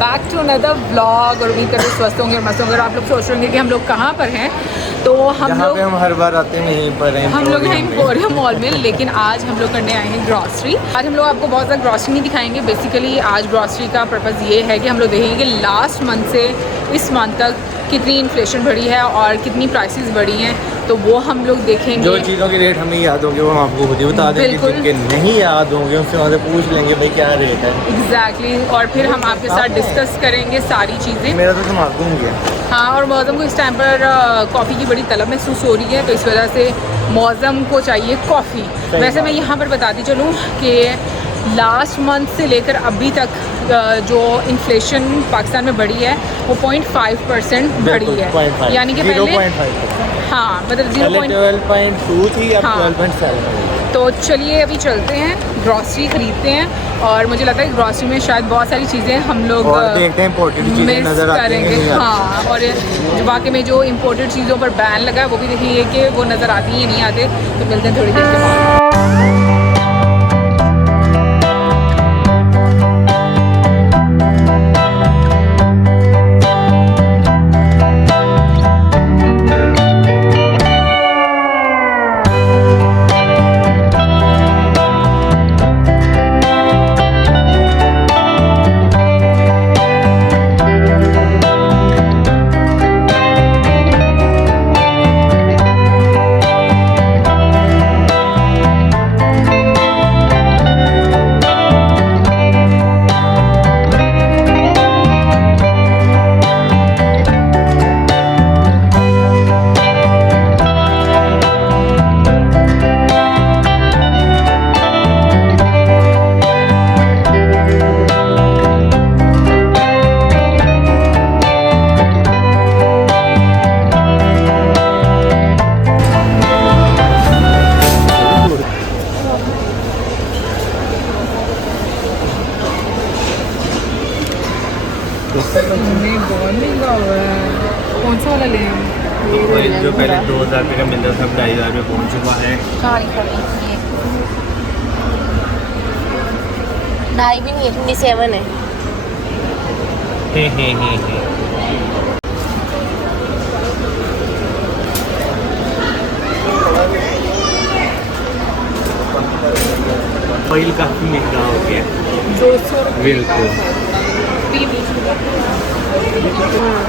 Back to another vlog. और उम्मीद करते स्वस्थ होंगे और मस्त होंगे। और आप लोग सोच रहे होंगे कि हम लोग कहाँ पर हैं, तो हम हर बार आते हैं यहीं पर हैं, हम लोग हैं एम्पोरियम मॉल में। लेकिन आज हम लोग करने आए हैं ग्रॉसरी। आज हम लोग आपको बहुत ज़्यादा ग्रॉसरी नहीं दिखाएंगे। बेसिकली आज ग्रॉसरी का पर्पज़ ये है कि हम लोग देखेंगे कि लास्ट मंथ से इस मंथ तक कितनी इन्फ्लेशन बढ़ी है और कितनी प्राइसेस बढ़ी हैं, तो वो हम लोग देखेंगे। जो चीज़ों के रेट हमें याद होंगे वो हम आपको खुद ही बता देंगे, जिनके नहीं याद होंगे उनसे वहाँ से पूछ लेंगे भाई क्या रेट है। एग्जैक्टली और फिर हम आपके साथ डिस्कस करेंगे सारी चीज़ें। मेरा तो दिमाग घूम गया। हाँ, और मौसम को इस टाइम पर कॉफ़ी की बड़ी तलब महसूस हो रही है, तो इस वजह से मौसम को चाहिए कॉफ़ी। वैसे मैं यहाँ पर बताती चलूँ कि लास्ट मंथ से लेकर अभी तक जो इन्फ्लेशन पाकिस्तान में बढ़ी है वो 0.5% बढ़ी है। यानी कि पहले हाँ मतलब 12.2 थी, अब 12.7। तो चलिए अभी चलते हैं, ग्रॉसरी खरीदते हैं। और मुझे लगता है कि ग्रॉसरी में शायद बहुत सारी चीज़ें हम लोग देखते हैं इंपोर्टेड चीज़ें नज़र करेंगे। हाँ, और वाकई में जो इम्पोर्टेड चीज़ों पर बैन लगा है वो भी देखेंगे कि वो नज़र आती हैं या नहीं आते। तो मिलते हैं थोड़ी देर के बाद। कौन सा वाला लें? जो पहले 2000 रुपये का मिलता था 2500 रुपये पहुँच चुका है। नाई भी नहीं है, 27 है। ऑयल काफ़ी महंगा हो गया 200 रुपये। बिल्कुल।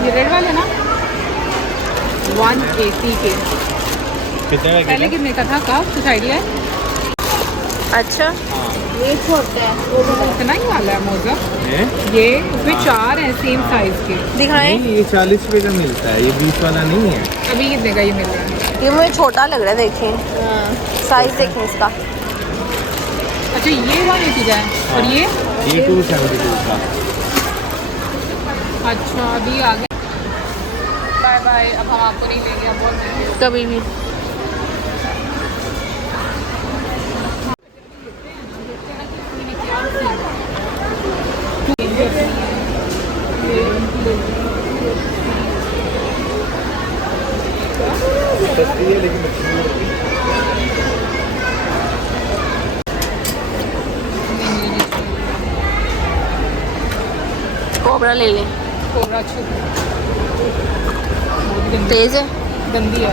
ये रेड वाले ना 180 के कितने का? पहले कितने का था? का कुछ आइडिया है? अच्छा, ये छोटा है, वो इतना ही वाला है मोजा। ये उसमें 4 हैं सेम साइज के। दिखाएं। नहीं, ये 40 रुपये का मिलता है, ये 20 वाला नहीं है। अभी कितने का ये मिल रहा है? ये मुझे छोटा लग रहा है, देखें साइज देखें इसका। अच्छा, ये 180 का है और ये 272 का। अच्छा, अभी आ गए। बाय बाय, अब हम आपको नहीं लेंगे, अब बहुत कभी भी। कोबरा ले लें। कोबरा अच्छी तेज है, गंदी है।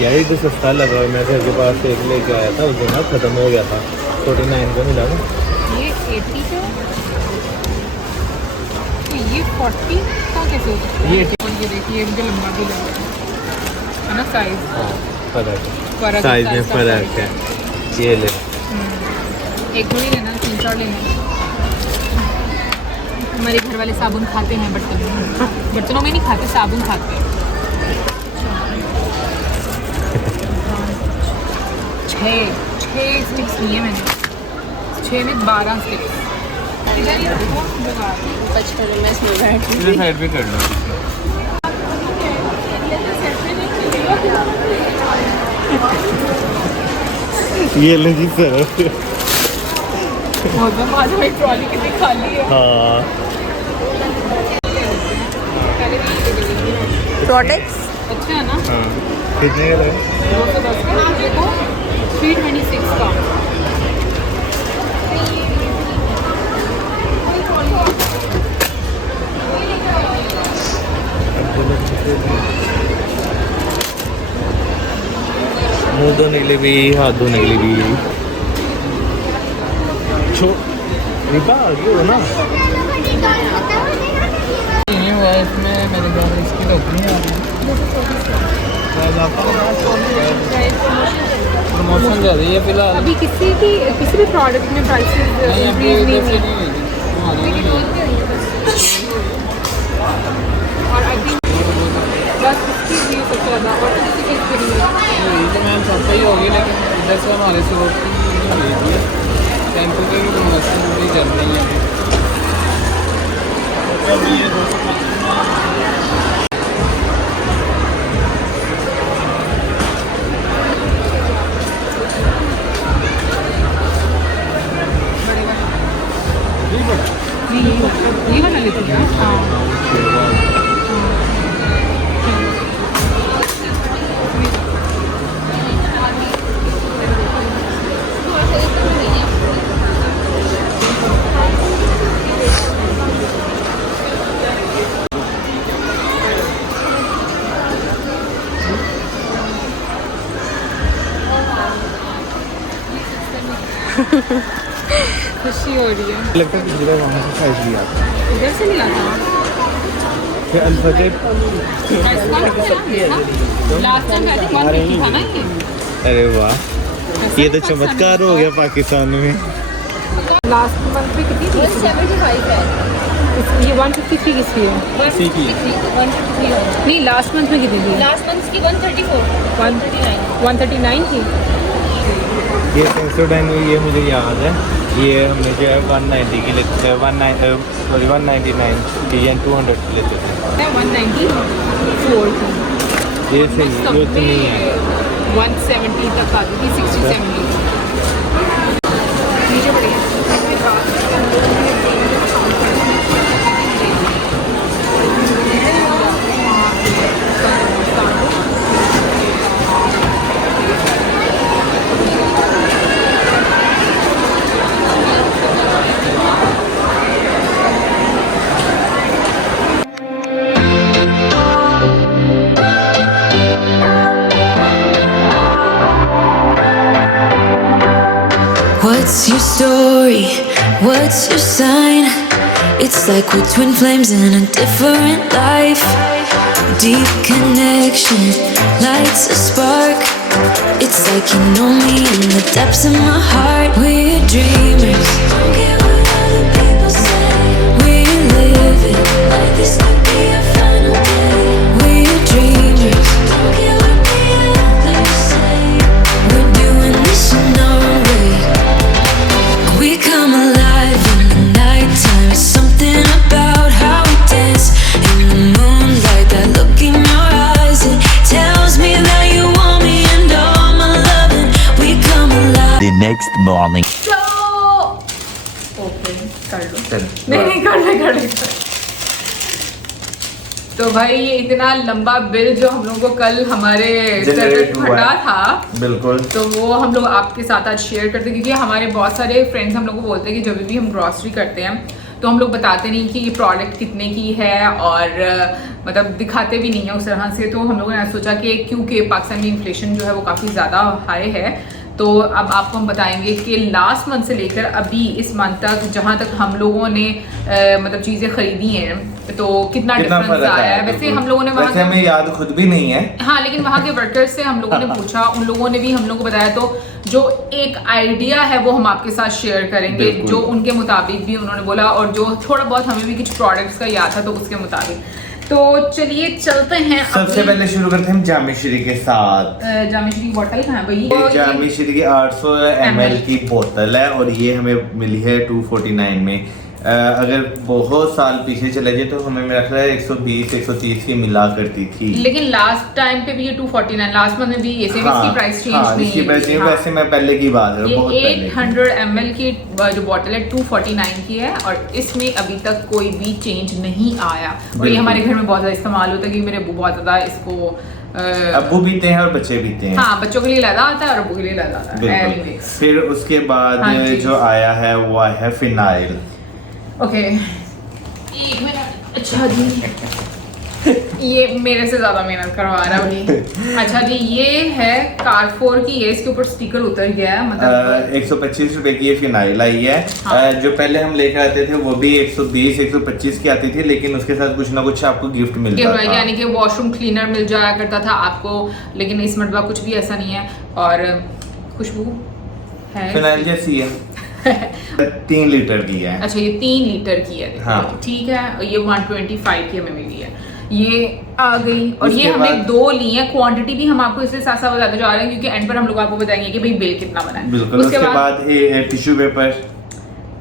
यार ये तो सस्ता लग रहा है। मैं घर के पास एक लेके आया था, उस दिन ना ख़त्म हो गया था, 49 का मिला ना। ये 80 का, तो ये 40 का कैसे हो सकता है? ये देखिए, मुझे लंबा भी लग रहा है ना साइज। हाँ, फर्क फर्क साइज में फ़र्क है। ये ले एक थोड़ी लेना, 3-4 लेना। हमारे घर वाले साबुन खाते हैं बर्तनों में नहीं खाते, साबुन खाते हैं। 6 स्टिक्स लिए मैंने, 6 में 12 स्टिक्स। बचपन में इसमें बैठ साइड पे कर लो। ये ले जी सर। मौसम आज हमारी ट्रॉली कितनी खाली है। हाँ, प्रोडक्ट्स अच्छा है ना? हाँ। कितने का लगा? 210 का देखो, 326 का। मुँह धोने के लिए भी, हाथ धोने के लिए भी। रिपा आ गई हो ना? नहीं हुआ इसमें मेरे ख्याल में इसकी तो नहीं आ रही प्रमोशन जा रही है फिलहाल अभी किसी भी प्रोडक्ट में प्राइसेस इंक्रीज नहीं हुई और आई थिंक बस इसकी भी सबसे ज़्यादा और किसी चीज़ की नहीं है तो मैम सबका ही होगी लेकिन इधर से हमारे से रोटी हुई थी टेम्पो की भी प्रमोशन भी चल रही है ये वाला लेती है खुशी हो रही है लगता है कि वहाँ से साइज लिया इधर से नहीं आता फिर alphabet last time I think 150 था ना ये अरे वाह ये तो चमत्कार हो गया पाकिस्तान में लास्ट मंथ में कितनी थी 175 है। ये 153 किसकी है 153 नहीं लास्ट मंथ में कितनी थी लास्ट मंथ की 134 139 थी ये सेंसोडाइन ये मुझे याद है ये हमने जो है 190 की लेते थे 199 की या 200 की लेते थे 194 थी ये सही है ये तो नहीं है 170 तक आती थी 60 70 नीचे बढ़िया What's your story? What's your sign? It's like we're twin flames in a different life. Deep connection lights a spark. It's like you know me in the depths of my heart. We're dreamers. Don't care what other people say. We're living like this could be our final day. We're dreamers. Don't care what the others say. We're doing this in our way. We come alive in the nighttime. Something about how we dance in the moonlight. That look in your eyes, it tells me that you want me and all my loving. We come alive. The next morning. Okay कर लो नहीं कर ले तो भाई ये इतना लंबा bill जो हम लोगों को कल हमारे सर पे फटा था बिल्कुल तो वो हम लोग आपके साथ आज शेयर करते हैं क्योंकि हमारे बहुत सारे फ्रेंड्स हम लोग को बोलते हैं कि जब भी हम ग्रॉसरी करते हैं तो हम लोग बताते नहीं कि ये प्रोडक्ट कितने की है और मतलब दिखाते भी नहीं है उस तरह से तो हम लोगों ने सोचा कि क्योंकि पाकिस्तान में इन्फ्लेशन जो है वो काफ़ी ज़्यादा हाई है तो अब आपको हम बताएंगे कि लास्ट मंथ से लेकर अभी इस मंथ तक जहाँ तक हम लोगों ने मतलब चीज़ें खरीदी हैं तो कितना डिफरेंस आया है वैसे हम लोगों ने वहाँ हमें याद खुद भी नहीं है हाँ लेकिन वहाँ के वर्कर्स से हम लोगों ने पूछा उन लोगों ने भी हम लोग को बताया तो जो एक आइडिया है वो हम आपके साथ शेयर करेंगे जो उनके मुताबिक भी उन्होंने बोला और जो थोड़ा बहुत हमें भी कुछ प्रोडक्ट्स का याद था तो उसके मुताबिक तो चलिए चलते हैं सबसे पहले शुरू करते हैं जामी श्री के साथ जामी श्री की बोतल कहाँ है भाई ये जामी श्री की 800 ml की बोतल है और ये हमें मिली है 249 में अगर बहुत साल पीछे चले जाए तो हमें मेरा ख्याल है 120-130 की मिला करती थी लेकिन लास्ट टाइम पे भी ये 249 लास्ट मंथ में भी ये सेम इसकी प्राइस चेंज नहीं इसकी प्राइस चेंज वैसे मैं पहले की बात है बहुत ये 800 ml की जो बोतल है 249 की है और इसमें अभी तक कोई भी चेंज नहीं आया और ये हमारे घर में बहुत ज्यादा इस्तेमाल होता है कि मेरे अब्बू बहुत ज्यादा इसको अब्बू पीते हैं और बच्चे पीते हैं हाँ बच्चों के लिए लगा आता है और अब्बू के लिए लगा आता है फिर उसके बाद जो आया है वो आया है फिनाइल ओके एक मिनट अच्छा जी ये मेरे से ज्यादा मेहनत करवा रहा है भाई। अच्छा जी, ये है कारफोर की, ये इसके ऊपर स्टिकर उतर गया है, मतलब 125 रुपए की ये फिनाइल आई है। हाँ। जो पहले हम लेकर आते थे वो भी 120 125 की आती थी, लेकिन उसके साथ कुछ ना कुछ आपको गिफ्ट मिलता था। यानी कि वॉशरूम क्लीनर मिल जाया करता था आपको, लेकिन इस मरतबा कुछ भी ऐसा नहीं है। और खुशबू है फिनाइल जैसी है। 3 लीटर की है। अच्छा, ये 3 लीटर की है। हाँ। ठीक है, ये 125 की हमें मिली है, ये आ गई। और ये उसके हमने बाद- 2 ली है। क्वांटिटी भी हम आपको इससे साथ साथ बताते जा रहे हैं, क्योंकि एंड पर हम लोग आपको बताएंगे कि भाई बिल कितना बना है। बिल्कुल। उसके बाद टिश्यू पेपर।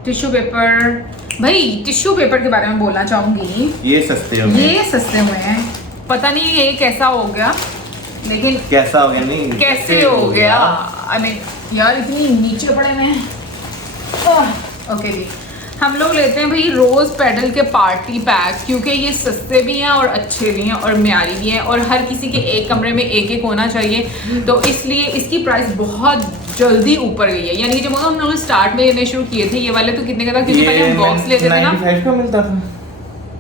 टिश्यू पेपर, भाई टिश्यू पेपर के बारे में बोलना चाहूंगी, ये सस्ते होंगे। ये सस्ते हुए हैं। पता नहीं ये कैसा हो गया, लेकिन कैसा हो गया नहीं कैसे हो गया। आई मीन यार इतनी नीचे पड़े हुए हैं। ओके जी, हम लोग लेते हैं भाई रोज पेडल के पार्टी पैक, क्योंकि ये सस्ते भी हैं और अच्छे भी हैं और म्यारी भी हैं, और हर किसी के एक कमरे में एक एक होना चाहिए, तो इसलिए इसकी प्राइस बहुत जल्दी ऊपर गई है। यानी कि जब हम लोग स्टार्ट में लेने शुरू किए थे ये वाले, तो कितने का था, क्योंकि पहले हम बॉक्स लेते थे ना, 95 का मिलता था।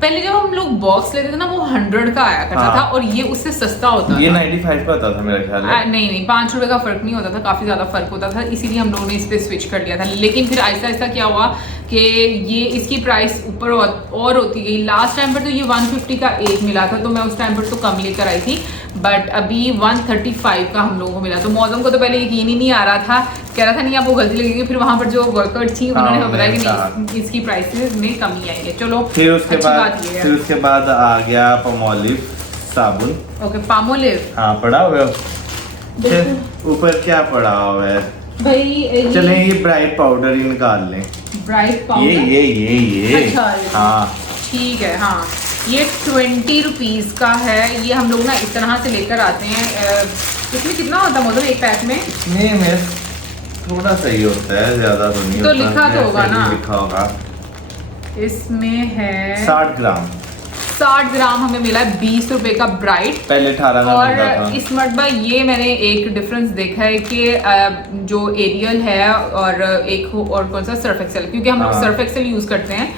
पहले जब हम लोग बॉक्स लेते थे ना वो 100 का आया करता हाँ। था, और ये उससे सस्ता होता ये था। 95 का होता था मेरा ख्याल है। नहीं 5 रुपए का फर्क नहीं होता था, काफी ज्यादा फर्क होता था, इसीलिए हम लोगों ने इस पे स्विच कर लिया था। लेकिन फिर आहिस्ता आहिस्ता क्या हुआ कि ये इसकी प्राइस ऊपर और होती गई। लास्ट टाइम पर तो ये 150 का एक मिला था, तो मैं उस टाइम पर तो कम लेकर आई थी, बट अभी 135 का हम लोगों को मिला। तो मौसम को तो पहले यकीन ही नहीं आ रहा था, कह रहा था नहीं आपको गलती लगेगी, फिर वहां पर जो वर्कर्स थी उन्होंने हमें बताया कि नहीं इसकी प्राइसेस में कमी आई है। चलो फिर उसके अच्छी बाद बात ये है। फिर उसके बाद आ गया पामोलिव साबुन। Okay, Palmolive. हाँ, पड़ा हुआ है। बिल्कुल। फिर ऊपर क्या पड़ा हुआ है? भाई चलें ये ब्राइट पाउडर ही निकाल लें। ब्राइट पाउडर, ये अच्छा, हाँ ठीक है। हाँ, ये 20 रुपीज़ का है। ये हम लोग ना इस तरह से लेकर आते हैं। इसमें कितना होता है मतलब एक पैक में? इसमें में थोड़ा सही होता है, ज्यादा तो नहीं तो होता। लिखा तो होगा ना? लिखा होगा। इसमें है 60 ग्राम। 60 ग्राम हमें मिला है 20 रुपए का ब्राइट। पहले 18 का मिलता और था। इस मरतबा ये मैंने एक डिफरेंस देखा है कि जो एरियल है और एक और कौन सा सर्फ एक्सेल, क्योंकि हम लोग हाँ। सर्फ एक्सेल यूज करते हैं,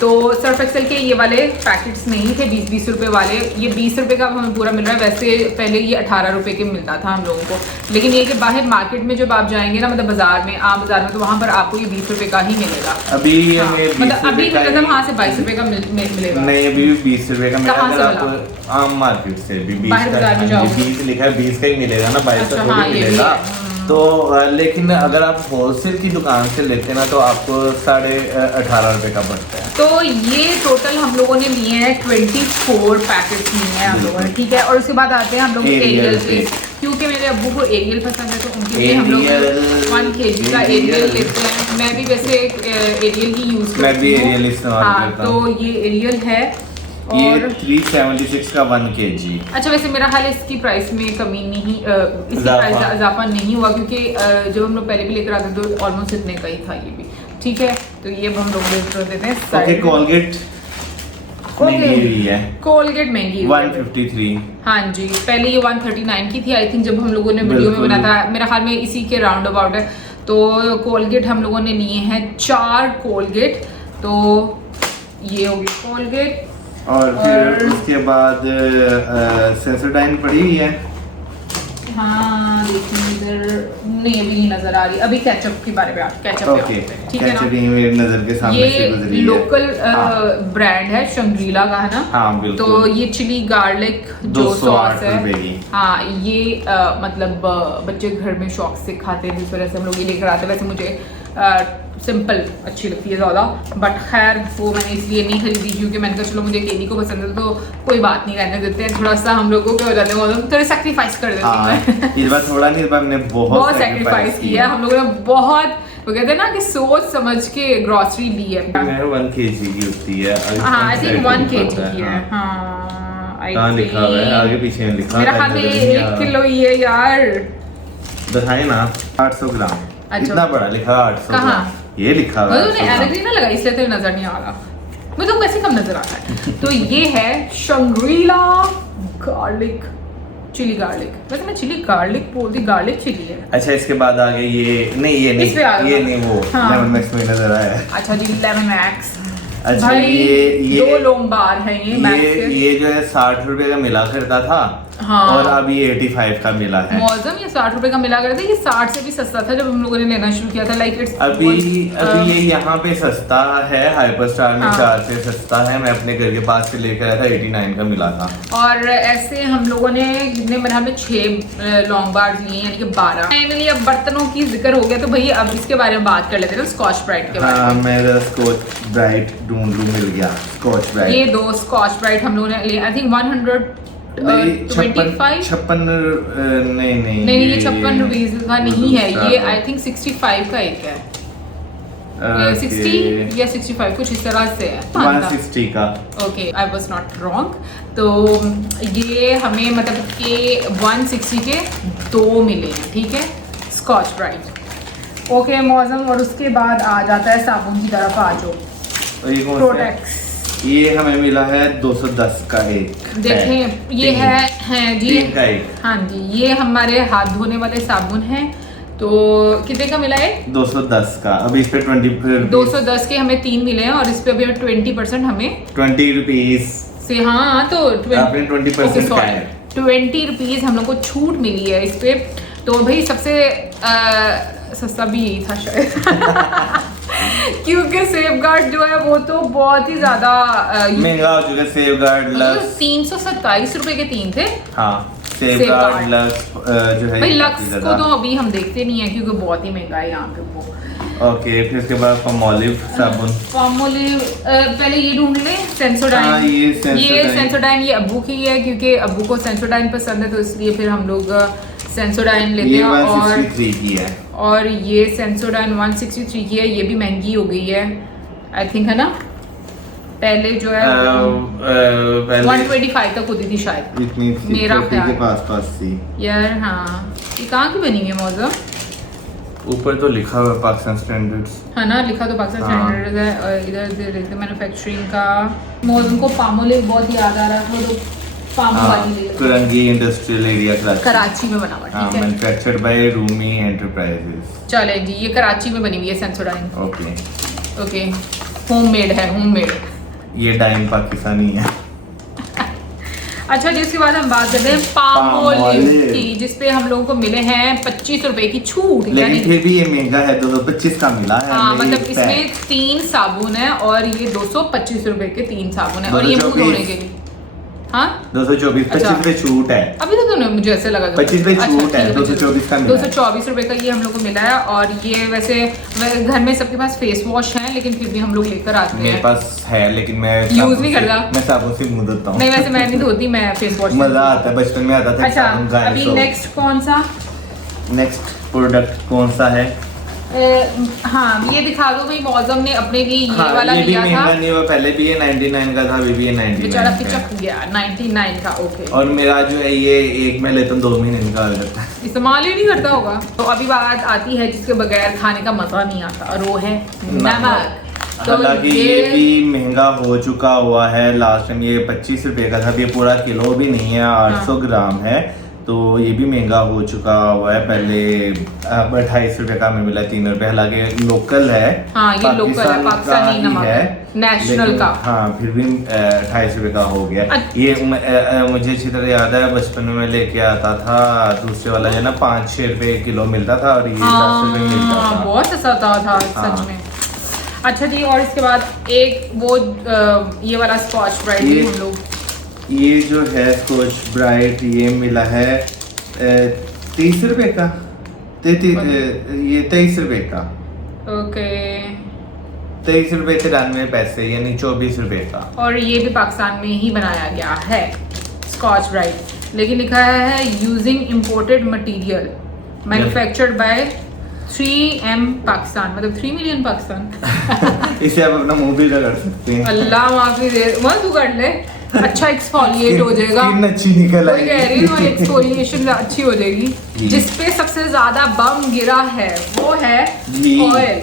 तो सर्फ एक्सेल के ये वाले पैकेट्स नहीं थे 20-20 रुपए वाले। ये 20 रुपए का हमें पूरा मिल रहा है। वैसे पहले ये 18 रुपए के मिलता था हम लोगों को, लेकिन ये कि बाहर मार्केट में जब आप जाएंगे ना, मतलब बाजार में, आम बाजार में, तो वहाँ पर आपको ये 20 रुपए का ही मिलेगा। अभी ये हाँ, हमें 20 मतलब अभी रुपए का मतलब ही- वहाँ से 22 रुपए का मिलेगा। नहीं, अभी भी 20 रुपए का मिला। कहाँ अगर से आप मिला? आम मार्केट से भी 20 बाहर बाजार में का, जाओगे। 20 लिखा है, 20 का ही मिलेगा ना, 22 अच्छा, का हाँ, थोड़ी ये भी मिलेगा। है। तो लेकिन अगर आप होलसेल की दुकान से लेते हैं ना, तो आपको 18.5 रुपए का पड़ता है। तो ये टोटल हम लोगों ने लिए हैं 24 पैकेट्स लिए हैं हम लोगों ने, ठीक है। और उसके बाद आते हैं हम लोग एरियल एरियल पे। पे, क्योंकि मेरे अब्बू को एरियल पसंद है, तो उनके लिए हम लोग एरियल- 1 kg का एरियल- एरियल लेते हैं। मैं भी वैसे एरियल ही यूज करती हूँ। मैं भी एरियल इस्तेमाल हाँ, करता तो हूँ। ये एरियल है। ये और 376 का 1 kg। अच्छा, वैसे मेरा हाल इसकी प्राइस में कमी नहीं, इसकी इजाफा। प्राइस इजाफा नहीं हुआ, क्योंकि जब हम लोग पहले भी लेकर आते थे तो ऑलमोस्ट इतने का ही था ये भी, ठीक है। तो ये अब हम लोग लेकर देते हैं ओके, side में। कोलगेट महंगी हुई है, कोलगेट महंगी हुई है। 153। हाँ जी, पहले ये 139 की थी आई थिंक, जब हम लोगों ने वीडियो में बिल्कुल। बनाया था, मेरा ख्याल में इसी के राउंड अबाउट है। तो कोलगेट हम लोगों ने लिए हैं 4 कोलगेट, तो ये होगी कोलगेट। और फिर और- उसके बाद सेंसोडाइन पड़ी हुई है। हाँ देखिए इधर नहीं, अभी नहीं नजर आ रही। अभी केचप के बारे में केचप पे ओके, आते हैं, ठीक है कैचअप ना। ही मेरी नजर के सामने से ये गुजरी है। लोकल हाँ। ब्रांड है, शंग्रीला का है ना। हाँ, बिल्कुल। तो ये चिली गार्लिक जो 208 सॉस है, रुपए की। हाँ ये मतलब बच्चे घर में शौक से खाते हैं, जिस वजह से हम लोग ये लेकर आते हैं। वैसे मुझे सिंपल अच्छी लगती है ज़्यादा, बट खैर वो मैंने इसलिए नहीं खरीदी, क्योंकि मैंने कहा चलो मुझे केनी को पसंद है, तो कोई बात नहीं, रहने देते हैं। थोड़ा सा हम लोगों के हो जाते हैं, थोड़े सेक्रीफाइस कर देती हूँ मैं। इस बार थोड़ा नहीं, इस बार हमने बहुत बहुत सेक्रीफाइस किया हम लोगों ने, बहुत वो कहते हैं ना कि सोच समझ के ग्रोसरी ली है। मेरे 1 kg की होती है। हाँ आई थिंक 1 kg होता है, की है। हाँ। हाँ I कहाँ लिखा हुआ है? think- आगे पीछे में लिखा मेरा है, ख्याल में नजर नहीं आ 1 रहा। किलो ही है यार। दिखाए ना, 800 ग्राम। अच्छा। इतना बड़ा लिखा है 800 कहाँ? ग्राम। ये लिखा हुआ है मुझे 800 ग्राम। एनर्जी ना लगा, इसलिए तो नजर नहीं आ रहा। मुझे तो वैसे कम नजर आता है। तो ये है शंग्रीला गार्लिक, चिली गार्लिक। वैसे मैं चिली गार्लिक बोलती, गार्लिक चिली है। अच्छा, इसके बाद आ गए ये नहीं, ये इस पे आ नहीं, गया। ये नहीं, वो हाँ। लेमन मैक्स में नजर आया है। अच्छा जी, लेमन मैक्स। अच्छा भाई ये 2 लोमबार है ये मैक्स के। ये जो है 60 रुपए का मिला करता था। हाँ। और अब ये 85 का मिला है। मौसम ये 60 रुपए का मिला करता था, ये 60 से भी सस्ता था जब हम लोगों ने लेना शुरू किया था। लाइक इट्स अभी ये यहाँ पे सस्ता है, हाइपर स्टार में हाँ। 4 से सस्ता है। मैं अपने घर के पास से लेकर आया था, 89 का मिला था। और ऐसे हम लोगों ने कितने मेरे में 6 लॉन्ग बार्स लिए यानी कि 12। फाइनली अब बर्तनों की जिक्र हो गया तो भैया अब इसके बारे में बात कर लेते हैं, स्कॉच ब्राइट के बारे में। हाँ, मेरा स्कॉच ब्राइट ढूंढ लूं, मिल गया स्कॉच ब्राइट। ये 2 स्कॉच ब्राइट हम लोगों ने लिए, आई थिंक 125। 56 नहीं नहीं ये 56 रुपीज का नहीं है, ये आई थिंक 65 का एक है। ये 60 या 65 कुछ इस तरह से है। 160 का। Okay, I was not wrong. तो ये हमें मतलब कि 160 के 2 मिले हैं, ठीक है, स्कॉच ब्राइट। ओके मौसम, और उसके बाद आ जाता है साबुन की तरफ। आ जाओ, और ये कौन सा है? प्रोटेक्स। ये हमें मिला है 210 का एक। देखें ये है जी, 3 का एक। हाँ जी, ये हमारे हाथ धोने वाले साबुन हैं। तो कितने का मिला है? 210 का। अभी इस पे 210 के हमें 3 मिले हैं और इस पे अभी 20% हमें 20 रुपीज से, हाँ तो आपने 20% का है। 20 रुपीज हम लोग को छूट मिली है इस पे। तो भाई सबसे सस्ता भी यही था शायद क्योंकि सेफगार्ड जो है वो तो बहुत ही ज्यादा महंगा हो चुका है। सेफगार्ड लक्स 327 रुपए के 3 थे। हाँ, सेफगार्ड Safeguard। लक्स जो है भाई ये लक्स काफी को ज्यादा। तो अभी हम देखते नहीं है क्योंकि बहुत ही महंगा है यहाँ पे वो। ओके, फिर उसके बाद पमोलिव साबुन। पामोलिव पहले ये ढूंढ ले, सेंसोडाइन। हाँ, ये सेंसोडाइन ये अब्बू की है क्योंकि अब्बू को सेंसोडाइन पसंद है, तो इसलिए फिर हम लोग सेंसोडाइन लेते ये हैं। 163 की है। और ये सेंसोडाइन 163 की है, ये भी महंगी हो गई है आई थिंक, है ना। पहले जो है पहले 125 तक होती थी शायद, इतनी थी, मेरा 30 ख्याल। के पास थी यार। हाँ, ये कहाँ की बनी हुई है मौजूद? ऊपर तो लिखा हुआ है पाकिस्तान स्टैंडर्ड्स। है ना, लिखा तो पाकिस्तान हाँ। स्टैंडर्ड है। और इधर मैन्युफैक्चरिंग का मौजूद को पामोलिव बहुत याद आ रहा था, तो पामो वाली ले लो। कुरंगी इंडस्ट्रियल एरिया कराची में बना हुआ, हाँ, ठीक है। Manufactured by Rumi enterprises. चले जी, ये कराची में बनी हुई है सेंसोडाइन। ओके, ओके, होममेड है, होममेड। ये डाइन पाकिस्तानी है। अच्छा जी, इसके बाद हम बात करते हैं पामोलिव पामोलिव की, जिसपे हम लोगों को मिले हैं 25 रुपए की छूट। लेकिन फिर भी ये महंगा है, 225 का मिला है। हाँ, मेरी मतलब इसमें पैक। 3 साबुन है और ये 225 रुपए के 3 साबुन है, और ये मुंह 224 धोने के लिए। हाँ 224, अच्छा। 25 पे छूट है। अभी तो तुमने मुझे ऐसे लगा 25 पे छूट है, 224 का मिला है। 224 रुपए का ये हम लोग को मिला है। और ये वैसे घर में सबके पास फेस वॉश है, लेकिन फिर भी हम लोग लेकर आते मेरे हैं। पास है, लेकिन मैं Use साबुन नहीं से- करता? मैं साबुन से मुंह धोता हूँ। नहीं वैसे मैं नहीं धोती, मैं फेस वॉश। मजा आता है, बचपन में आता था। अच्छा, साबुन का अभी soap। नेक्स्ट कौन सा? नेक्स्ट प्रोडक्ट कौन सा है? हाँ, ये दिखा दो भाई। मौजम ने अपने लिए ये वाला ये भी लिया महंगा था, नहीं हुआ, पहले भी ये 99 का था, अभी भी ये 99 बेचारा का पिचक है। गया 99 का। ओके, और मेरा जो है ये एक मैं लेता हूँ 2 महीने निकाल देता है। इस्तेमाल ही नहीं करता होगा। तो अभी बात आती है जिसके बगैर खाने का मजा नहीं आता, और वो है नमक। तो हालांकि ये भी महंगा हो चुका हुआ है। लास्ट टाइम ये 25 रुपए का था, अभी ये पूरा किलो भी नहीं है, 800 ग्राम है, तो ये भी महंगा हो चुका हुआ है। पहले 28 रुपए का हमें मिला, 3 रुपए। हालांकि लोकल है, हाँ, ये लोकल है, पाकिस्तानी का ही नमक है, नेशनल लेकिन- का। हाँ, फिर भी 28 रुपए का हो गया। ये मुझे अच्छी तरह याद है, बचपन में मैं लेके आता था दूसरे वाला, जो है ना 5-6 रुपए किलो मिलता था, और ये 10 रुपए मिलता हाँ, था। बहुत सस्ता था हाँ। सच में। अच्छा जी, और इसके बाद एक वो ये वाला स्कॉच ब्राइट ये- हम लोग, ये जो है स्कॉच ब्राइट, ये मिला है 30 रुपए का। ये 23 रुपए का। ओके। 23 रुपए 93 पैसे, यानी 24 रुपए का। और ये भी पाकिस्तान में ही बनाया गया है स्कॉच ब्राइट, लेकिन लिखा है using imported material manufactured by 3M Pakistan, मतलब 3 मिलियन पाकिस्तान। इसे आप अपना मुंह भी रगड़ सकते हैं। अल्लाह माफी दे, वह तू कर ले, अच्छा एक्सफोलिएट हो जाएगा। स्किन अच्छी निकल वही कह रही हूँ, आएगी। एक्सफोलिएशन अच्छी हो जाएगी। जी। जिस पे सबसे ज्यादा बम गिरा है वो है जी। ऑयल।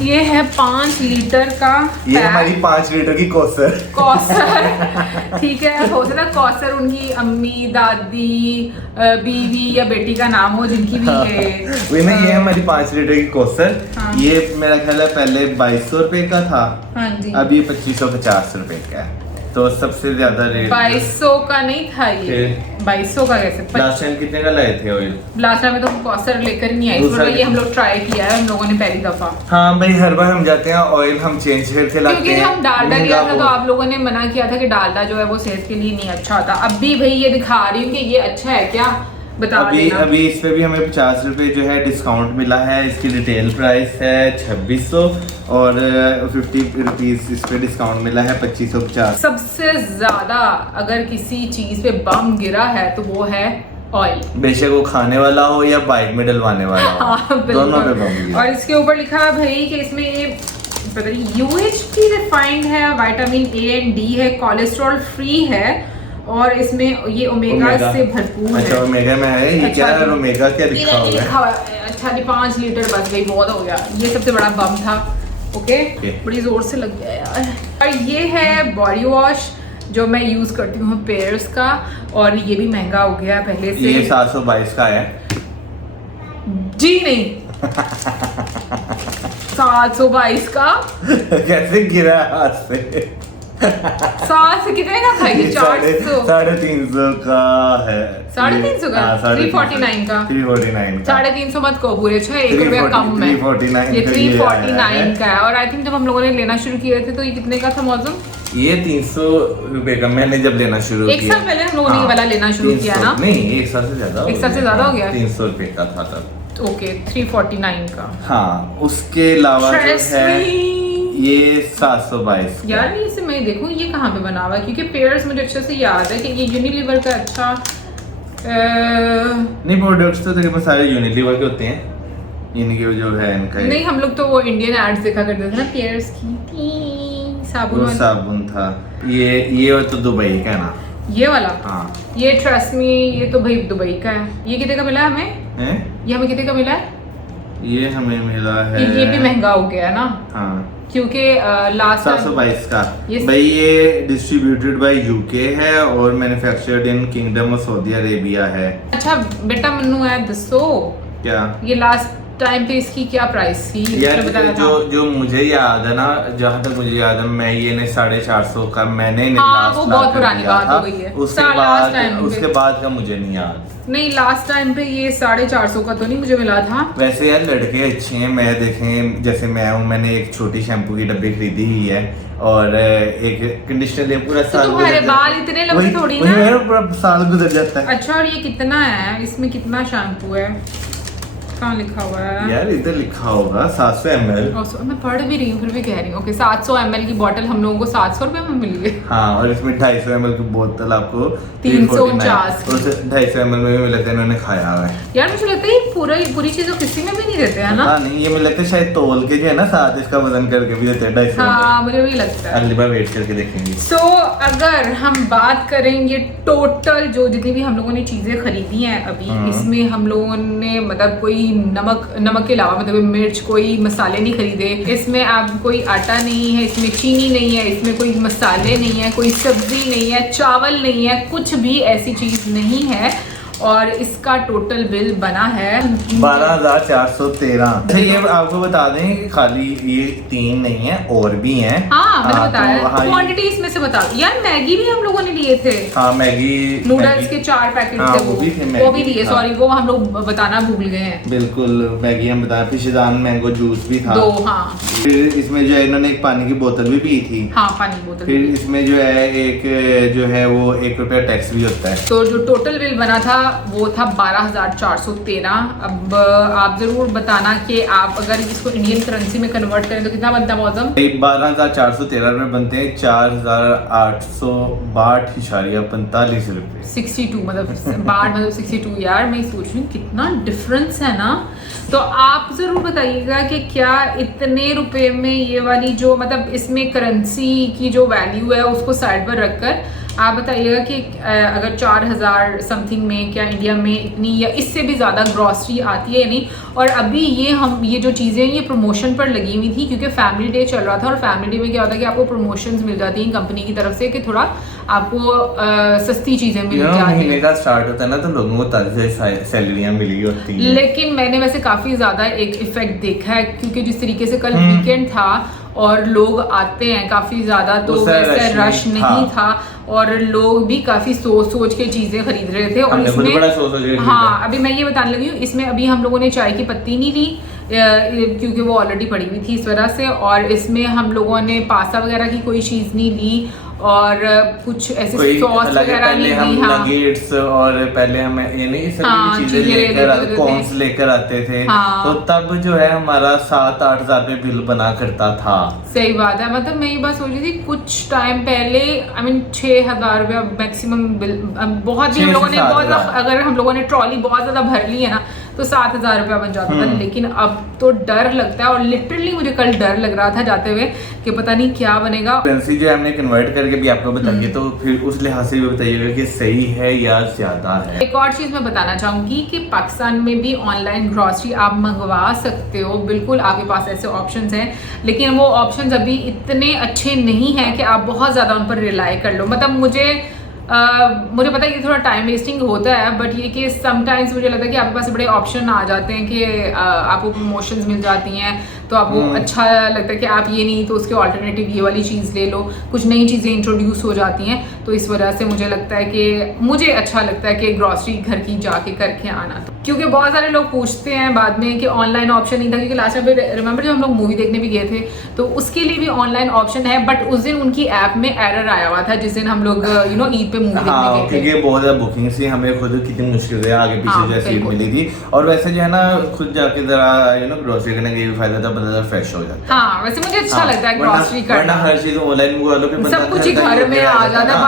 ये है 5 लीटर का ये पैक। हमारी 5 लीटर की कौसर। कौसर ठीक है, हो सकता है कौसर उनकी अम्मी, दादी, बीवी या बेटी का नाम हो जिनकी भी है। वही ना, ये हमारी 5 लीटर की कौसर। हाँ। ये मेरा ख्याल है पहले 2200 रुपए का था, हाँ जी। अब ये 2550 रुपए का है, तो सबसे ज्यादा रेट 2200 का नहीं था ये, 2200 का कैसे? लास्ट टाइम कितने का लाए थे ऑयल? लास्ट टाइम में तो हम कौसर लेकर नहीं आए, दूसरा ये हम लोग ट्राई किया है हम लोगों ने पहली दफा, हाँ भाई, हर बार हम जाते हैं ऑयल हम चेंज करके लाते हैं। क्योंकि हम डालडा महंगा लिया था तो बहुत। आप लोगों ने मना किया था कि डालडा जो है वो सेहत के लिए नहीं अच्छा होता। अब भी भाई ये दिखा रही हूँ कि ये अच्छा है क्या, बता देना। अभी इस पे भी हमें 50 रुपए जो है डिस्काउंट मिला है। इसकी रिटेल प्राइस है 2600 और 50 रुपीज इस पे डिस्काउंट मिला है 2550। सबसे ज्यादा अगर किसी चीज पे बम गिरा है तो वो है ऑयल, बेशक वो खाने वाला हो या बाइक में डलवाने वाला हो, हाँ, दोनों पे बिल्कुल। बम गिरा। और इसके ऊपर लिखा है भाई कि इसमें ये पता नहीं UHT रिफाइंड है, विटामिन A एंड D है, कोलेस्ट्रॉल फ्री है और इसमें ये ओमेगा से भरपूर अच्छा, है। ओमेगा में है ये, अच्छा, क्या है ओमेगा, क्या ये लिखा होगा? लिखा हुआ है। अच्छा जी, 5 लीटर बस गई, बहुत हो गया, ये सबसे बड़ा बम था। ओके, बड़ी जोर से लग गया यार। और ये है बॉडी वॉश जो मैं यूज करती हूँ पेयर्स का, और ये भी महंगा हो गया पहले से। ये 722 का है जी नहीं 722 का कैसे गिरा है हाथ से? 7 से कितने का था ये? 400 350 का है। 350 का? हाँ, 349 का? 349 का। 350 मत कहो पूरे, अच्छा 1 रुपया कम है। 349 ये का 349 का है। और आई थिंक जब हम लोगों ने लेना शुरू किए थे तो ये कितने का था मौसम? ये 300 रुपए का मैंने जब लेना शुरू किया। एक साल पहले हम लोगों ने ये वाला लेना शुरू किया 300 ना? नहीं, एक साल से ज्यादा एक साल से ज्यादा हो गया? 300 रुपए का था तब। ओके, 349 का। हाँ, उसके अलावा जो Stress है free। ये 722 का। यार इसे मैं देखूं ये कहाँ पे बना हुआ है, क्योंकि पेयर्स मुझे अच्छे से याद है कि ये यूनिलीवर का अच्छा नहीं, प्रोडक्ट्स तो तकरीबन सारे यूनिलीवर के होते हैं, इनके जो है इनका नहीं, हम लोग तो वो इंडियन एड्स देखा करते थे ना पेयर्स की साबुन वो वाली। साबुन था। ये तो दुबई का है ना? ये वाला? हाँ। ये ट्रस्ट मी, ये तो भाई दुबई का है। ये कितने का मिला हमें? हैं? ये हमें कितने का मिला है? ये हमें मिला है, ये भी महंगा हो गया है ना, हाँ, क्योंकि लास्ट 722 का। ये- भाई ये डिस्ट्रीब्यूटेड बाय यूके है और manufactured in kingdom of Saudi Arabia है। अच्छा बेटा मन्नू है, दसो क्या ये लास्ट टाइम पे इसकी क्या प्राइस थी? यार? इसने बताया जो था। जो मुझे याद है ना, जहाँ तक मुझे याद है, मैं ये ने 450 का मैंने हाँ, last वो ला बहुत कर पुरानी दिया बात था। हो गई है। उसके last बाद time पे। उसके बाद का मुझे नहीं याद। नहीं, लास्ट टाइम पे ये 450 का तो नहीं मुझे मिला था। वैसे यार लड़के अच्छे हैं, मैं देखें जैसे मैं हूँ, मैंने एक छोटी शैम्पू की डब्बी खरीदी हुई है और एक कंडीशनर ले पूरा तो साल तुम्हारे गुजर बाल जाता है। इतने लंबे वही- थोड़ी वही ना। मेरा पूरा साल गुजर जाता है। अच्छा, और ये कितना है? इसमें कितना शैम्पू है? कहाँ लिखा हुआ है? यार इधर लिखा होगा 700 ml। मैं पढ़ भी रही हूँ फिर भी कह रही हूँ। ओके, 700 ml की बोतल हम लोगों को 700 रुपए में मिली है। हाँ, और इसमें 250 ml की बोतल आपको 349 और 250 ml में भी मिलते हैं, इन्होंने खाया हुआ है। यार मुझे लगता है ये पूरी चीजों किसी में भी नहीं देते है ना? हाँ, नहीं, ये मुझे लगता है शायद तोल के जो है ना साथ इसका वजन करके भी देते हैं 250 ml। हाँ, मुझे भी लगता है। अगली बार वेट करके देखेंगे। सो अगर हम बात करेंगे टोटल जो जितनी भी हम लोगों ने चीजें खरीदी हैं अभी, इसमें हम लोगों ने मतलब कोई नमक के अलावा मतलब मिर्च, कोई मसाले नहीं खरीदे। इसमें आप कोई आटा नहीं है, इसमें चीनी नहीं है, इसमें कोई मसाले नहीं है, कोई सब्जी नहीं है, चावल नहीं है, कुछ भी ऐसी चीज नहीं है। और इसका टोटल बिल बना है 12,413। अच्छा, ये आपको बता दें कि खाली ये 3 नहीं है, और भी हैं। हाँ, मैंने तो बताया हाँ, क्वांटिटी इसमें से बता। यार मैगी भी हम लोगों ने लिए थे, हाँ, मैगी नूडल्स के 4 पैकेट हाँ, थे, वो भी थे वो मैगी, भी लिए। हाँ। सॉरी, वो हम लोग बताना भूल गए हैं। बिल्कुल, मैगी हम बताया। फिशदान मैंगो जूस भी था 2, हाँ फिर इसमें जो है इन्होंने एक पानी की बोतल भी पी थी। हाँ, पानी बोतल। फिर इसमें जो है एक जो है वो 1 रुपया टैक्स भी होता है। तो जो टोटल बिल बना था वो था 12,413। अब आप जरूर बताना कि आप अगर इसको इंडियन करेंसी में कन्वर्ट करें तो कितना बनता है मौसम? 12,413 रुपए बनते हैं 4,862.45 रुपए। 62 मतलब 62 यार, मैं सोच रही हूँ कितना डिफरेंस है ना। तो आप जरूर बताइएगा कि क्या इतने रुपए में ये वाली जो मतलब इसमें करेंसी की जो वैल्यू है उसको साइड पर रखकर आप बताइएगा कि अगर 4000 समथिंग में क्या इंडिया में इतनी या इससे भी ज़्यादा ग्रॉसरी आती है या नहीं। और अभी ये जो चीज़ें ये प्रमोशन पर लगी हुई थी क्योंकि फैमिली डे चल रहा था, और फैमिली डे में क्या होता है कि आपको प्रमोशंस मिल जाती हैं कंपनी की तरफ से कि थोड़ा आपको सस्ती चीज़ें मिल जाती हैं। महीने का स्टार्ट होता है ना, तो लोगों को ताज़ी सैलरियाँ मिली होती हैं। लेकिन मैंने वैसे काफ़ी ज़्यादा एक इफेक्ट देखा है क्योंकि जिस तरीके से कल वीकेंड था और लोग आते हैं काफ़ी ज़्यादा, तो वैसे रश नहीं था और लोग भी काफ़ी सोच के चीज़ें खरीद रहे थे। और इसमें हाँ, अभी मैं ये बताने लगी हूँ, इसमें अभी हम लोगों ने चाय की पत्ती नहीं ली क्योंकि वो ऑलरेडी पड़ी हुई थी इस वजह से, और इसमें हम लोगों ने पास्ता वगैरह की कोई चीज़ नहीं ली और कुछ ऐसे सॉस वगैरह नहीं ली। हाँ, नगेट्स और पहले हम ये नहीं सभी चीजें लेकर कॉर्न्स लेकर आते थे। हाँ, तो तब जो है हमारा 7-8 हज़ार पे बिल बना करता था। सही बात है, मतलब मैं ये बात सोच रही थी कुछ टाइम पहले 6,000 रुपया मैक्सिमम बिल, बहुत ही हम लोगों ने अगर हम लोगों ने ट्रॉली बहुत ज्यादा भर ली है ना तो 7,000 रुपया बन जाता था। लेकिन अब तो डर लगता है, और लिटरली मुझे कल डर लग रहा था जाते हुए कि पता नहीं क्या बनेगा। करेंसी जो है हमने कन्वर्ट करके भी आपको बताइए, तो फिर उस लिहाज से भी बताइएगा कि सही है या ज्यादा है। एक और चीज मैं बताना चाहूंगी कि पाकिस्तान में भी ऑनलाइन ग्रॉसरी आप मंगवा सकते हो, बिल्कुल आपके पास ऐसे ऑप्शंस हैं, लेकिन वो ऑप्शंस अभी इतने अच्छे नहीं हैं कि आप बहुत ज्यादा उन पर रिलाई कर लो। मतलब मुझे पता है कि थोड़ा टाइम वेस्टिंग होता है, बट ये कि समटाइम्स मुझे लगता है कि आपके पास बड़े ऑप्शन आ जाते हैं कि आपको प्रमोशंस मिल जाती हैं, तो आपको अच्छा लगता है कि आप ये नहीं तो उसके ऑल्टरनेटिव ये वाली चीज़ ले लो, कुछ नई चीज़ें इंट्रोड्यूस हो जाती हैं। तो इस वजह से मुझे लगता है कि मुझे अच्छा लगता है कि ग्रॉसरी घर की जाके करके आना, तो क्योंकि बहुत सारे लोग पूछते हैं बाद में कि ऑनलाइन ऑप्शन नहीं था, क्योंकि लास्ट टाइम रिमेंबर जब हम लोग मूवी देखने भी गए थे तो उसके लिए भी ऑनलाइन ऑप्शन है, बट उस दिन उनकी ऐप में एरर आया हुआ था जिस दिन हम लोग ईद पे मूवी देखने गए थे। क्योंकि बहुत ज्यादा बुकिंग थी, हमें खुद कितनी मुश्किल है आगे पीछे जो सीट मिली थी। और वैसे जो है ना खुद जाके जरा ग्रोसरी करने का ये फायदा था, बंदा फ्रेश हो जाता है। हाँ, वैसे मुझे अच्छा लगता है ग्रोसरी करना, हर चीज ऑनलाइन मंगवा लो, फिर सब कुछ घर में आ जाता है,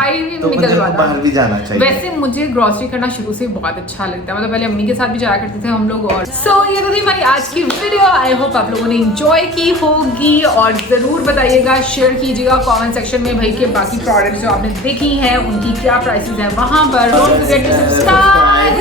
बाहर भी जाना चाहिए। वैसे मुझे ग्रोसरी करना शुरू से बहुत अच्छा लगता है, मतलब पहले अम्मी के साथ भी जाया करते थे हम लोग। और ये तो थी हमारी आज की वीडियो, आई होप आप लोगों ने एंजॉय की होगी, और जरूर बताइएगा, शेयर कीजिएगा कमेंट सेक्शन में भाई के बाकी प्रोडक्ट्स जो आपने देखी हैं उनकी क्या प्राइसेस हैं वहां पर। Don't forget to subscribe.